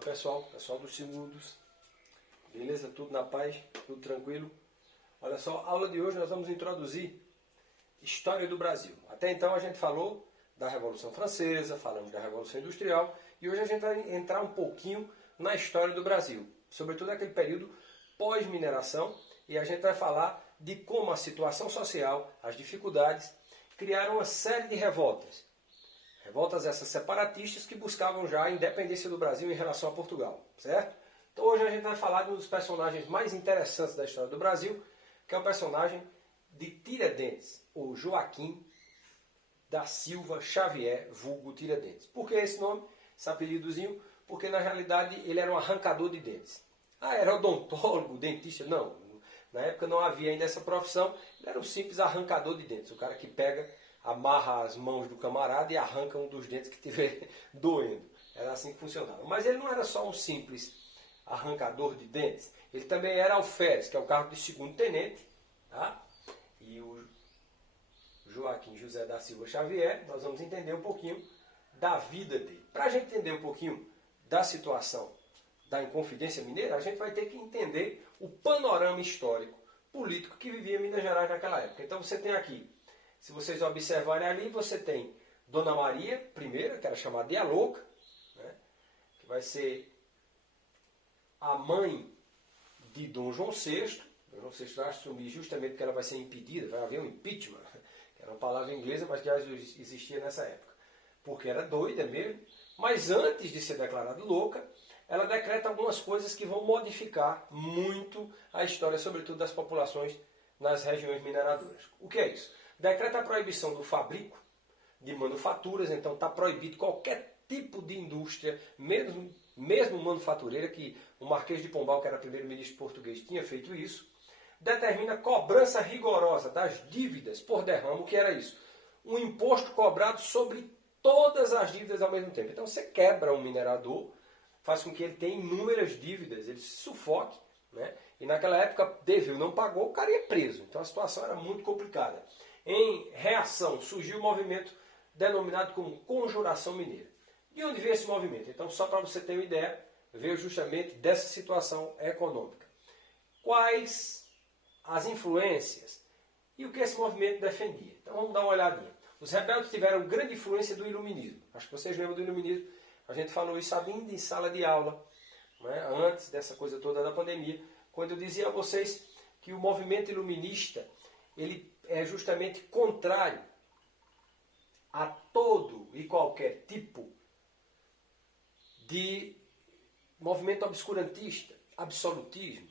Olá pessoal, pessoal dos segundos, beleza? Tudo na paz, tudo tranquilo? Olha só, a aula de hoje nós vamos introduzir história do Brasil. Até então a gente falou da Revolução Francesa, falamos da Revolução Industrial e hoje a gente vai entrar um pouquinho na história do Brasil, sobretudo aquele período pós-mineração, e a gente vai falar de como a situação social, as dificuldades, criaram uma série de revoltas. Revoltas essas separatistas que buscavam já a independência do Brasil em relação a Portugal, certo? Então hoje a gente vai falar de um dos personagens mais interessantes da história do Brasil, que é o personagem de Tiradentes, ou Joaquim da Silva Xavier, vulgo Tiradentes. Por que esse nome, esse apelidozinho? Porque na realidade ele era um arrancador de dentes. Ah, era odontólogo, dentista? Não, na época não havia ainda essa profissão, ele era um simples arrancador de dentes, o cara que pega, amarra as mãos do camarada e arranca um dos dentes que estiver doendo. Era assim que funcionava. Mas ele não era só um simples arrancador de dentes, ele também era alferes, que é o cargo de segundo tenente, tá? E o Joaquim José da Silva Xavier, nós vamos entender um pouquinho da vida dele. Para a gente entender um pouquinho da situação da Inconfidência Mineira, a gente vai ter que entender o panorama histórico, político que vivia Minas Gerais naquela época. Então você tem aqui, se vocês observarem ali, você tem Dona Maria I, que era chamada de a Louca, né, que vai ser a mãe de Dom João VI. Dom João VI vai assumir justamente porque ela vai ser impedida, vai haver um impeachment, que era uma palavra inglesa, mas que já existia nessa época, porque era doida mesmo. Mas antes de ser declarada louca, ela decreta algumas coisas que vão modificar muito a história, sobretudo das populações nas regiões mineradoras. O que é isso? Decreta a proibição do fabrico de manufaturas, então está proibido qualquer tipo de indústria, mesmo manufatureira, que o Marquês de Pombal, que era primeiro-ministro português, tinha feito isso. Determina cobrança rigorosa das dívidas por derramo, que era isso? Um imposto cobrado sobre todas as dívidas ao mesmo tempo. Então você quebra um minerador, faz com que ele tenha inúmeras dívidas, ele se sufoque, né? E naquela época deveu, não pagou, o cara ia preso. Então a situação era muito complicada. Em reação, surgiu um movimento denominado como Conjuração Mineira. De onde veio esse movimento? Então, só para você ter uma ideia, veio justamente dessa situação econômica. Quais as influências e o que esse movimento defendia? Então vamos dar uma olhadinha. Os rebeldes tiveram grande influência do iluminismo. Acho que vocês lembram do iluminismo. A gente falou isso ainda em sala de aula, né, antes dessa coisa toda da pandemia, quando eu dizia a vocês que o movimento iluminista ele é justamente contrário a todo e qualquer tipo de movimento obscurantista, absolutismo.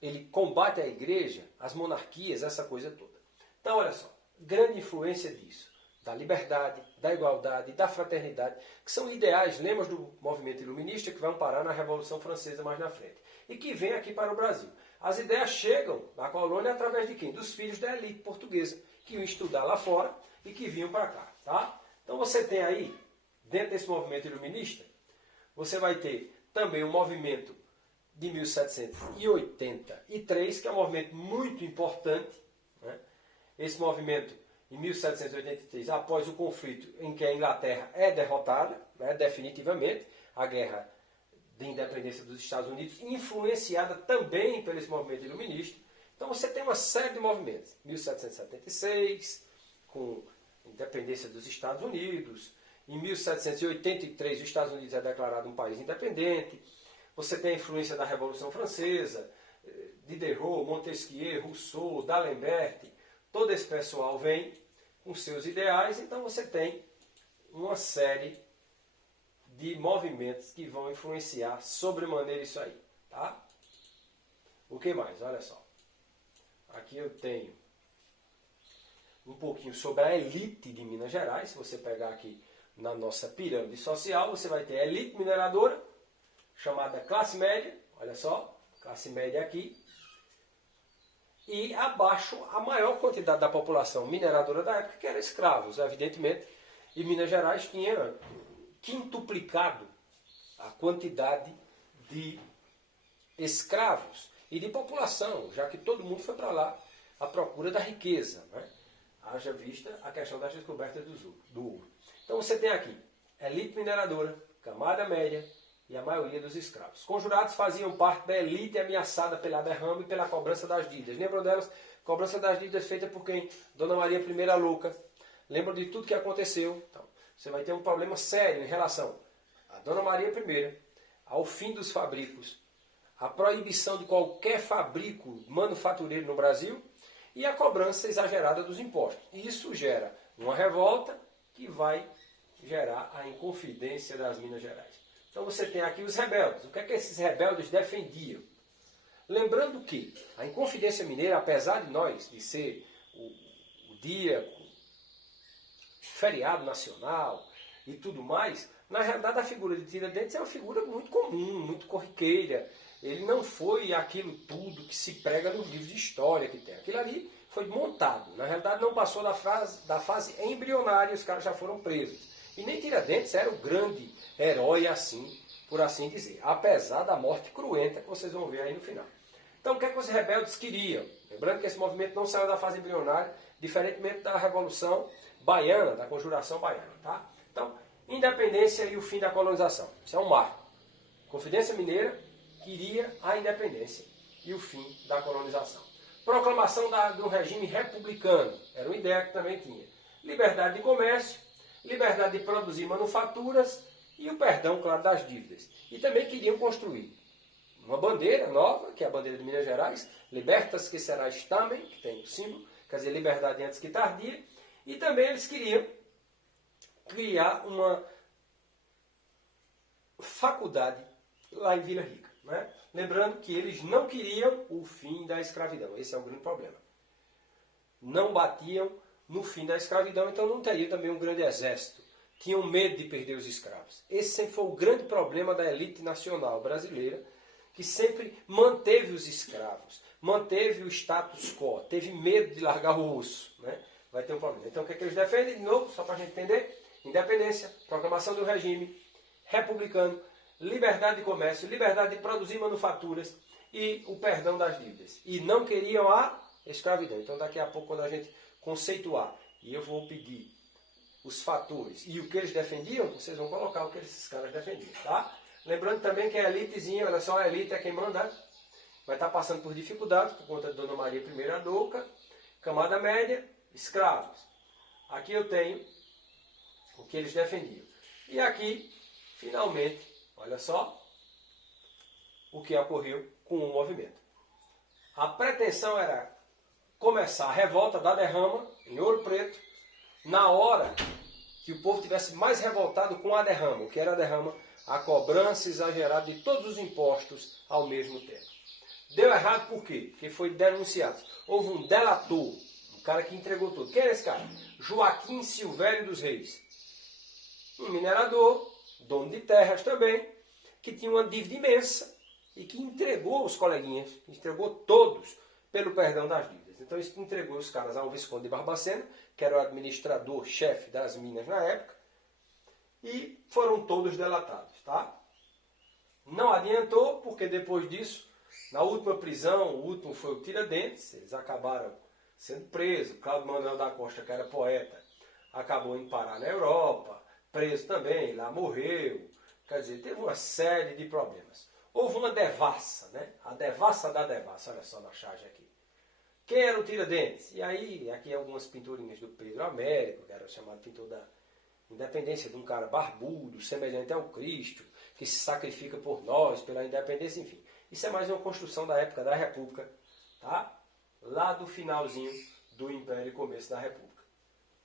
Ele combate a igreja, as monarquias, essa coisa toda. Então, olha só, grande influência disso, da liberdade, da igualdade, da fraternidade, que são ideais, lemas do movimento iluminista que vão parar na Revolução Francesa mais na frente, e que vem aqui para o Brasil. As ideias chegam na colônia através de quem? Dos filhos da elite portuguesa, que iam estudar lá fora e que vinham para cá. Tá? Então você tem aí, dentro desse movimento iluminista, você vai ter também um movimento de 1783, que é um movimento muito importante, né? Esse movimento, em 1783, após o conflito em que a Inglaterra é derrotada, né, definitivamente, a guerra de independência dos Estados Unidos, influenciada também pelo esse movimento iluminista. Então você tem uma série de movimentos. 1776, com a independência dos Estados Unidos. Em 1783, os Estados Unidos é declarado um país independente. Você tem a influência da Revolução Francesa, Diderot, Montesquieu, Rousseau, D'Alembert. Todo esse pessoal vem com seus ideais, então você tem uma série de movimentos que vão influenciar sobremaneira isso aí. Tá? O que mais? Olha só. Aqui eu tenho um pouquinho sobre a elite de Minas Gerais. Se você pegar aqui na nossa pirâmide social, você vai ter a elite mineradora, chamada classe média. Olha só, classe média aqui. E abaixo a maior quantidade da população mineradora da época, que eram escravos, evidentemente. E Minas Gerais tinha quintuplicado a quantidade de escravos e de população, já que todo mundo foi para lá à procura da riqueza, né? Haja vista a questão das descobertas do ouro. Então você tem aqui elite mineradora, camada média e a maioria dos escravos. Os conjurados faziam parte da elite ameaçada pela derrama e pela cobrança das dívidas. Lembram delas? Cobrança das dívidas feita por quem? Dona Maria I a Louca. Lembram de tudo que aconteceu? Então, você vai ter um problema sério em relação a Dona Maria I, ao fim dos fabricos, a proibição de qualquer fabrico manufatureiro no Brasil e a cobrança exagerada dos impostos. E isso gera uma revolta que vai gerar a Inconfidência das Minas Gerais. Então você tem aqui os rebeldes. O que é que esses rebeldes defendiam? Lembrando que a Inconfidência Mineira, apesar de nós, de ser o dia, feriado nacional e tudo mais, na realidade a figura de Tiradentes é uma figura muito comum, muito corriqueira. Ele não foi aquilo tudo que se prega nos livros de história que tem. Aquilo ali foi montado. Na realidade não passou da fase embrionária e os caras já foram presos. E nem Tiradentes era o grande herói assim, por assim dizer. Apesar da morte cruenta que vocês vão ver aí no final. Então o que é que os rebeldes queriam? Lembrando que esse movimento não saiu da fase embrionária, diferentemente da Revolução Baiana, da Conjuração Baiana. Tá? Então, independência e o fim da colonização. Isso é um marco. Confidência Mineira queria a independência e o fim da colonização. Proclamação do regime republicano. Era uma ideia que também tinha. Liberdade de comércio, liberdade de produzir manufaturas e o perdão, claro, das dívidas. E também queriam construir uma bandeira nova, que é a bandeira de Minas Gerais, libertas que será stamen, que tem o símbolo, quer dizer, liberdade antes que tardia. E também eles queriam criar uma faculdade lá em Vila Rica. Né? Lembrando que eles não queriam o fim da escravidão. Esse é o grande problema. Não batiam no fim da escravidão, então não teria também um grande exército. Tinham medo de perder os escravos. Esse sempre foi o grande problema da elite nacional brasileira, que sempre manteve os escravos, manteve o status quo, teve medo de largar o osso. Né? Vai ter um problema. Então o que é que eles defendem? De novo, só para a gente entender, independência, proclamação do regime republicano, liberdade de comércio, liberdade de produzir manufaturas e o perdão das dívidas. E não queriam a escravidão. Então daqui a pouco, quando a gente conceituar, e eu vou pedir os fatores e o que eles defendiam, vocês vão colocar o que esses caras defendiam. Tá? Lembrando também que a elitezinha, olha só, a elite é quem manda, vai estar passando por dificuldades por conta de Dona Maria I a Louca, camada média, escravos. Aqui eu tenho o que eles defendiam. E aqui, finalmente, olha só o que ocorreu com o movimento. A pretensão era começar a revolta da derrama em Ouro Preto na hora que o povo tivesse mais revoltado com a derrama. O que era a derrama? A cobrança exagerada de todos os impostos ao mesmo tempo. Deu errado por quê? Porque foi denunciado. Houve um delator, um cara que entregou tudo. Quem era esse cara? Joaquim Silvério dos Reis. Um minerador, dono de terras também, que tinha uma dívida imensa e que entregou os coleguinhas, entregou todos pelo perdão das dívidas. Então isso entregou os caras ao Visconde de Barbacena, que era o administrador-chefe das minas na época, e foram todos delatados. Tá? Não adiantou, porque depois disso, na última prisão, o último foi o Tiradentes, eles acabaram sendo presos. Cláudio Manuel da Costa, que era poeta, acabou indo parar na Europa, preso também, lá morreu. Quer dizer, teve uma série de problemas. Houve uma devassa, né? A devassa da devassa, olha só na charge aqui. Quem era o Tiradentes? E aí, aqui algumas pinturinhas do Pedro Américo, que era o chamado pintor da independência, de um cara barbudo, semelhante ao Cristo, que se sacrifica por nós, pela independência, enfim. Isso é mais uma construção da época da República, tá? Lá do finalzinho do Império e começo da República.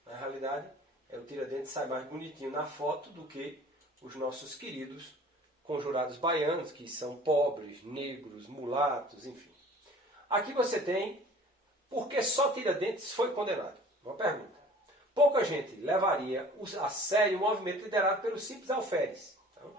Na realidade, o Tiradentes sai mais bonitinho na foto do que os nossos queridos conjurados baianos, que são pobres, negros, mulatos, enfim. Aqui você tem por que só Tiradentes foi condenado. Uma pergunta. Pouca gente levaria a sério o movimento liderado pelo simples alferes. Então,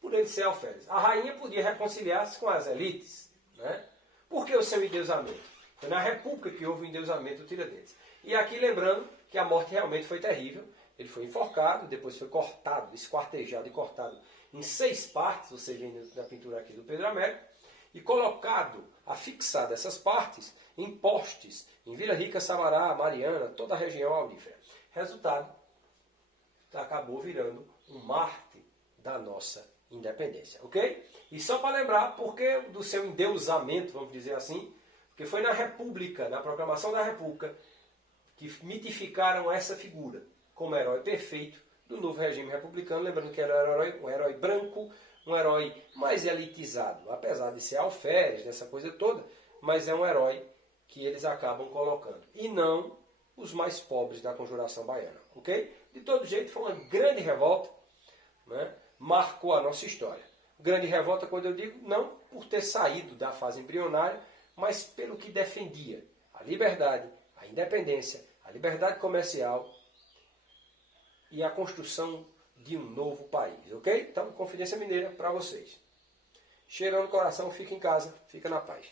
por ele ser alferes. A rainha podia reconciliar-se com as elites. Né? Por que o seu endeusamento? Foi na República que houve o endeusamento do Tiradentes. E aqui lembrando que a morte realmente foi terrível. Ele foi enforcado, depois foi cortado, esquartejado e cortado em 6 partes, você vê na pintura aqui do Pedro Américo, e colocado, afixado essas partes em postes, em Vila Rica, Sabará, Mariana, toda a região aurífera. Resultado, acabou virando um mártir da nossa independência, ok? E só para lembrar, porque do seu endeusamento, vamos dizer assim, porque foi na República, na proclamação da República, que mitificaram essa figura como herói perfeito do novo regime republicano, lembrando que era um herói branco, um herói mais elitizado, apesar de ser alferes, dessa coisa toda, mas é um herói que eles acabam colocando, e não os mais pobres da Conjuração Baiana, ok? De todo jeito, foi uma grande revolta, né? Marcou a nossa história. Grande revolta, quando eu digo, não por ter saído da fase embrionária, mas pelo que defendia a liberdade, a independência, a liberdade comercial e a construção de um novo país, ok? Então, Confidência Mineira para vocês. Cheirão no coração, fica em casa, fica na paz.